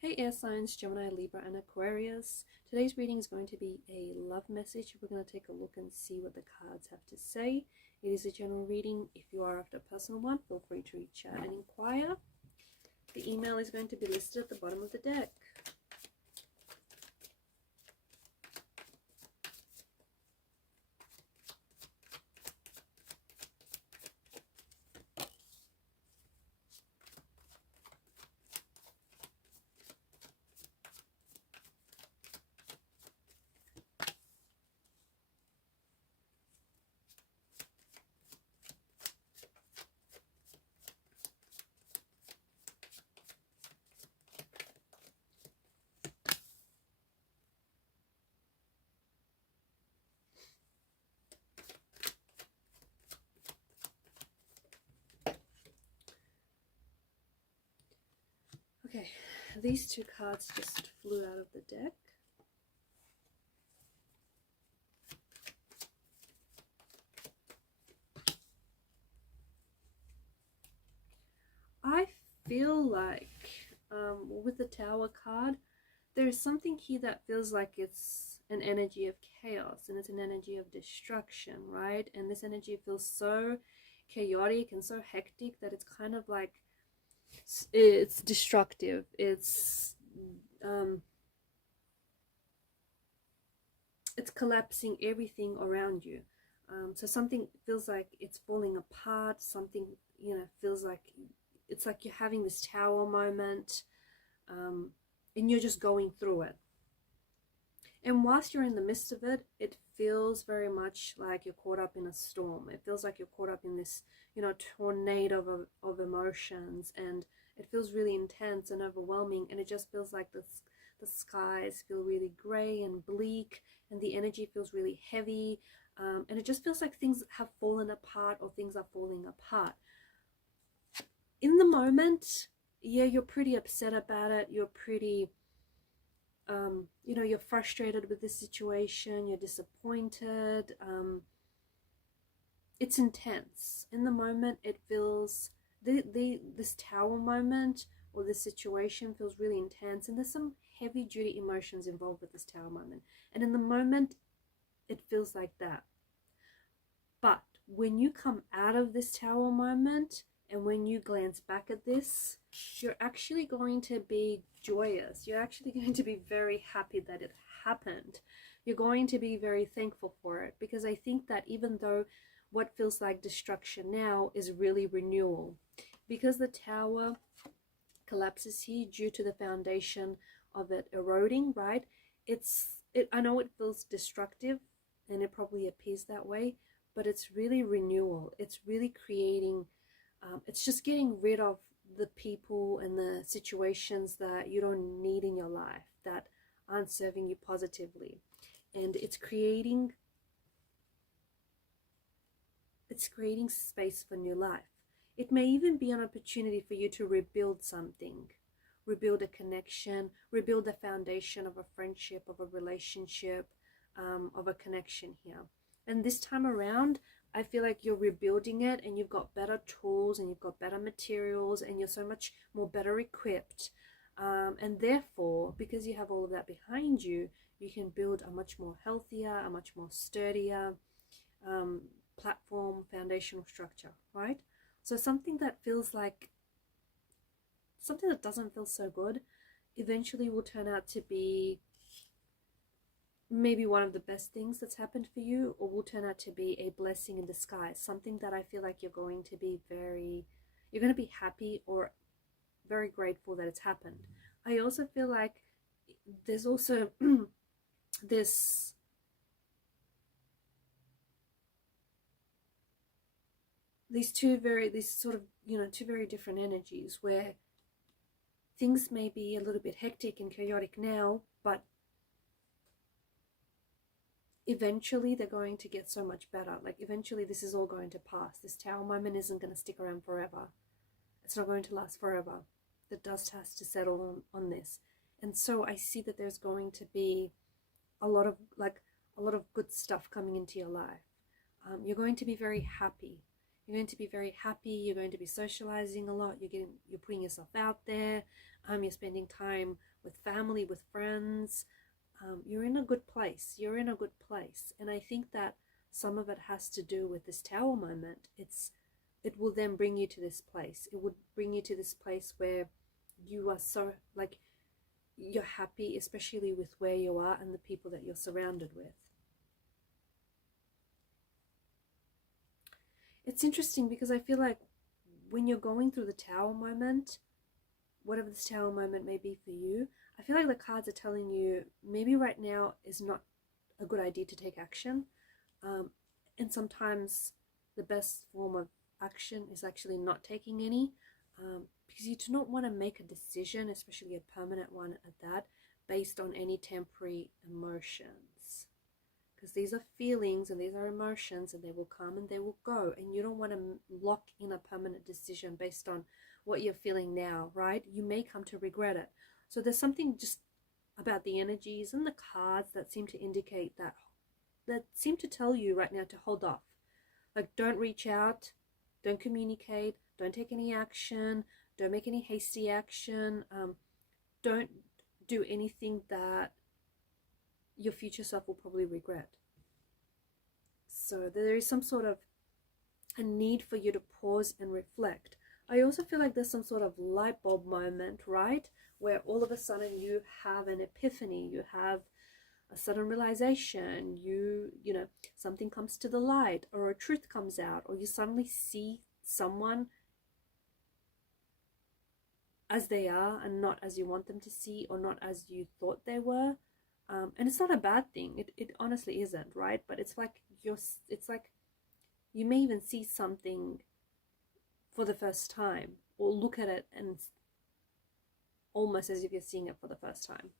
Hey air signs, Gemini, Libra and Aquarius. Today's reading is going to be a love message. We're going to take a look and see what the cards have to say. It is a general reading. If you are after a personal one, feel free to reach out and inquire. The email is going to be listed at the bottom of the deck. Okay, these two cards just flew out of the deck. I feel like with the Tower card, there's something here that feels like it's an energy of chaos and it's an energy of destruction, right? And this energy feels so chaotic and so hectic that it's kind of like it's destructive. It's collapsing everything around you. So something feels like it's falling apart. Something, feels like it's like you're having this tower moment, and you're just going through it. And whilst you're in the midst of it, it feels very much like you're caught up in a storm. It feels like you're caught up in this, tornado of emotions, and it feels really intense and overwhelming. And it just feels like the skies feel really grey and bleak, and the energy feels really heavy. And it just feels like things have fallen apart, or things are falling apart. In the moment, yeah, you're pretty upset about it. You're pretty you're frustrated with the situation, you're disappointed, it's intense. In the moment, it feels, this tower moment or this situation feels really intense, and there's some heavy duty emotions involved with this tower moment, and in the moment it feels like that. But when you come out of this tower moment, and when you glance back at this, you're actually going to be joyous. You're actually going to be very happy that it happened. You're going to be very thankful for it, because I think that even though what feels like destruction now is really renewal, because the tower collapses here due to the foundation of it eroding, right? I know it feels destructive, and it probably appears that way, but it's really renewal. It's really creating, it's just getting rid of the people and the situations that you don't need in your life, that aren't serving you positively. And it's creating space for new life. It may even be an opportunity for you to rebuild something, rebuild a connection, rebuild the foundation of a friendship, of a relationship, of a connection here. And this time around, I feel like you're rebuilding it, and you've got better tools, and you've got better materials, and you're so much more better equipped. And therefore, because you have all of that behind you, you can build a much more healthier, a much more sturdier platform, foundational structure, right? So something that feels like, something that doesn't feel so good, eventually will turn out to be maybe one of the best things that's happened for you, or will turn out to be a blessing in disguise, something that I feel like you're going to be happy or very grateful that it's happened. I also feel like there's also this two very different energies, where things may be a little bit hectic and chaotic now, but eventually they're going to get so much better. Like, eventually this is all going to pass. This tower moment isn't going to stick around forever. It's not going to last forever. The dust has to settle on this. And so I see that there's going to be a lot of good stuff coming into your life. You're going to be very happy. You're going to be very happy. You're going to be socializing a lot. You're putting yourself out there. You're spending time with family, with friends. You're in a good place. You're in a good place. And I think that some of it has to do with this Tower moment. It will then bring you to this place. It would bring you to this place where you are so, like, you're happy, especially with where you are and the people that you're surrounded with. It's interesting because I feel like when you're going through the Tower moment, whatever this Tower moment may be for you, I feel like the cards are telling you maybe right now is not a good idea to take action. And sometimes the best form of action is actually not taking any, because you do not want to make a decision, especially a permanent one at that, based on any temporary emotions. Because these are feelings and these are emotions, and they will come and they will go, and you don't want to lock in a permanent decision based on what you're feeling now, right? You may come to regret it. So there's something just about the energies and the cards that seem to indicate that seem to tell you right now to hold off. Like, don't reach out, don't communicate, don't take any action, don't make any hasty action, don't do anything that your future self will probably regret. So there is some sort of a need for you to pause and reflect. I also feel like there's some sort of light bulb moment, right? Where all of a sudden you have an epiphany, you have a sudden realization, you know, something comes to the light, or a truth comes out, or you suddenly see someone as they are and not as you want them to see, or not as you thought they were. And it's not a bad thing. It honestly isn't, right? But it's like you may even see something for the first time, or look at it and almost as if you're seeing it for the first time.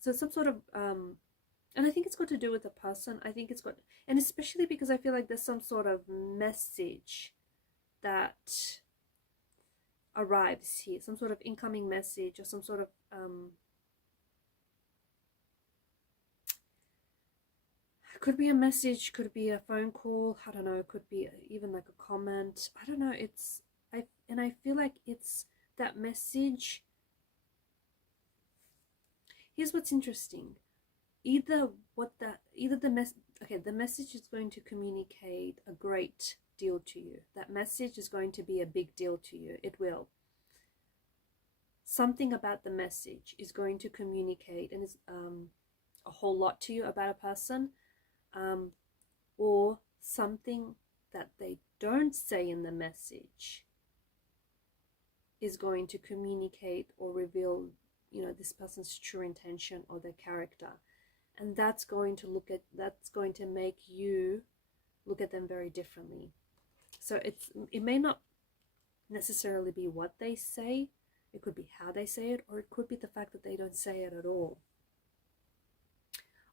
So some sort of and I think it's got to do with the person. I think it's got, and especially because I feel like there's some sort of message that arrives here, some sort of incoming message, or some sort of could be a message, could be a phone call, I don't know, could be even like a comment, I don't know. I feel like it's that message. Here's what's interesting. The message is going to communicate a great deal to you. That message is going to be a big deal to you. It will. Something about the message is going to communicate and is a whole lot to you about a person, or something that they don't say in the message is going to communicate or reveal, you know, this person's true intention or their character. And that's going to make you look at them very differently. So it may not necessarily be what they say, it could be how they say it, or it could be the fact that they don't say it at all.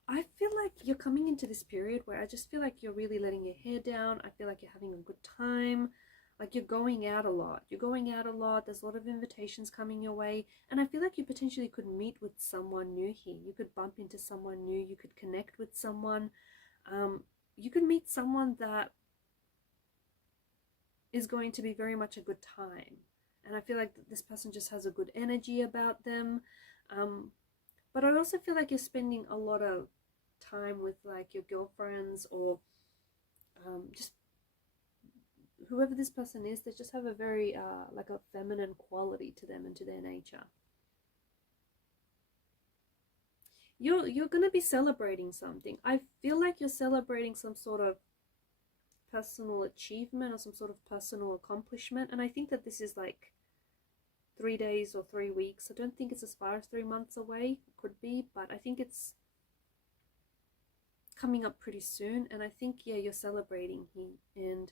I feel like you're coming into this period where I just feel like you're really letting your hair down. I feel like you're having a good time. Like, you're going out a lot. You're going out a lot. There's a lot of invitations coming your way. And I feel like you potentially could meet with someone new here. You could bump into someone new. You could connect with someone. You could meet someone that is going to be very much a good time. And I feel like this person just has a good energy about them. But I also feel like you're spending a lot of time with like your girlfriends, or just whoever this person is. They just have a very like a feminine quality to them and to their nature. You're going to be celebrating something. I feel like you're celebrating some sort of personal achievement or some sort of personal accomplishment. And I think that this is like 3 days or 3 weeks. I don't think it's as far as 3 months away. It could be, but I think it's coming up pretty soon. And I think, yeah, you're celebrating here. And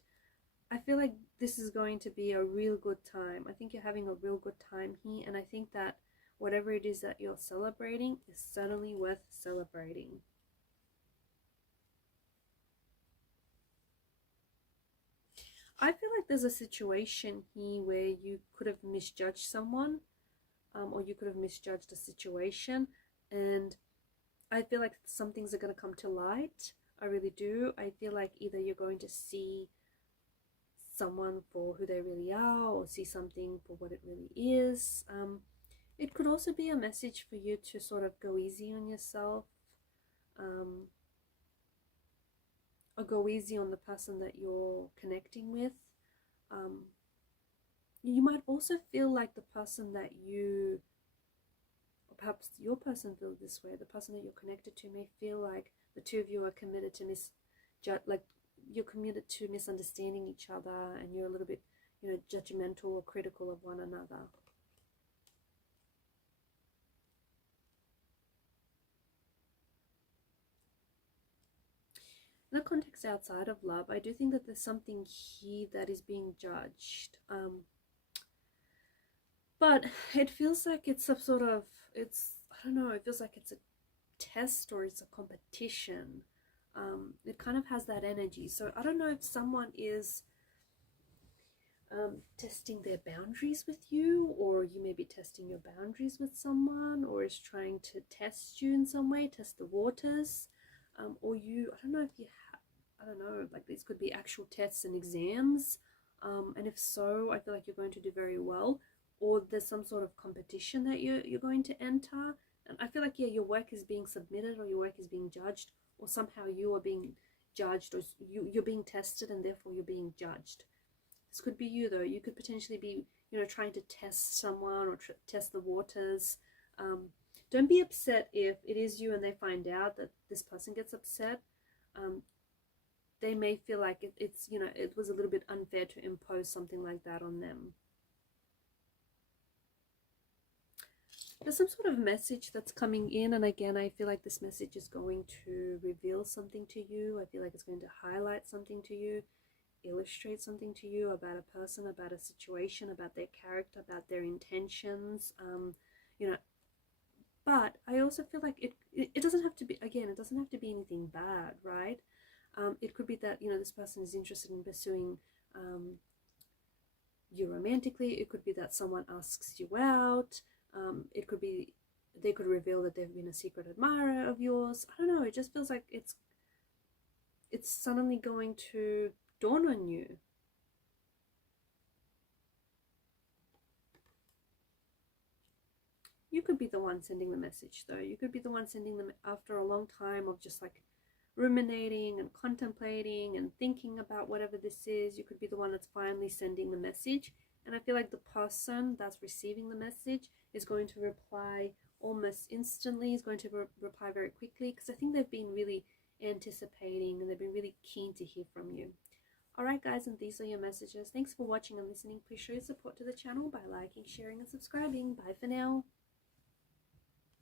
I feel like this is going to be a real good time. I think you're having a real good time here. And I think that whatever it is that you're celebrating is certainly worth celebrating. I feel like there's a situation here where you could have misjudged someone, or you could have misjudged a situation, and I feel like some things are going to come to light. I really do. I feel like either you're going to see someone for who they really are, or see something for what it really is. It could also be a message for you to sort of go easy on yourself, or go easy on the person that you're connecting with. You might also feel like the person that you, or perhaps your person feels this way, the person that you're connected to may feel like the two of you are committed to you're committed to misunderstanding each other, and you're a little bit, judgmental or critical of one another. In the context outside of love, I do think that there's something here that is being judged. But it feels like it's some sort of, I don't know, it feels like it's a test or it's a competition. It kind of has that energy. So I don't know if someone is testing their boundaries with you, or you may be testing your boundaries with someone, or is trying to test you in some way, test the waters. Or I don't know if you I don't know, like these could be actual tests and exams. And if so, I feel like you're going to do very well. Or there's some sort of competition that you're going to enter. And I feel like, yeah, your work is being submitted, or your work is being judged, or somehow you are being judged, or you're being tested and therefore you're being judged. This could be you, though. You could potentially be, trying to test someone or test the waters. Don't be upset if it is you and they find out that this person gets upset. They may feel like it's, it was a little bit unfair to impose something like that on them. There's some sort of message that's coming in, and again, I feel like this message is going to reveal something to you. I feel like it's going to highlight something to you, illustrate something to you about a person, about a situation, about their character, about their intentions. But I also feel like it doesn't have to be, again, it doesn't have to be anything bad, right? It could be that, this person is interested in pursuing you romantically. It could be that someone asks you out. It could be they could reveal that they've been a secret admirer of yours. I don't know. It just feels like it's suddenly going to dawn on you. You could be the one sending the message, though. You could be the one sending them after a long time of just like ruminating and contemplating and thinking about whatever this is. You could be the one that's finally sending the message. And I feel like the person that's receiving the message is going to reply almost instantly, is going to reply very quickly, because I think they've been really anticipating and they've been really keen to hear from you. Alright guys, and these are your messages. Thanks for watching and listening. Please show your support to the channel by liking, sharing and subscribing. Bye for now.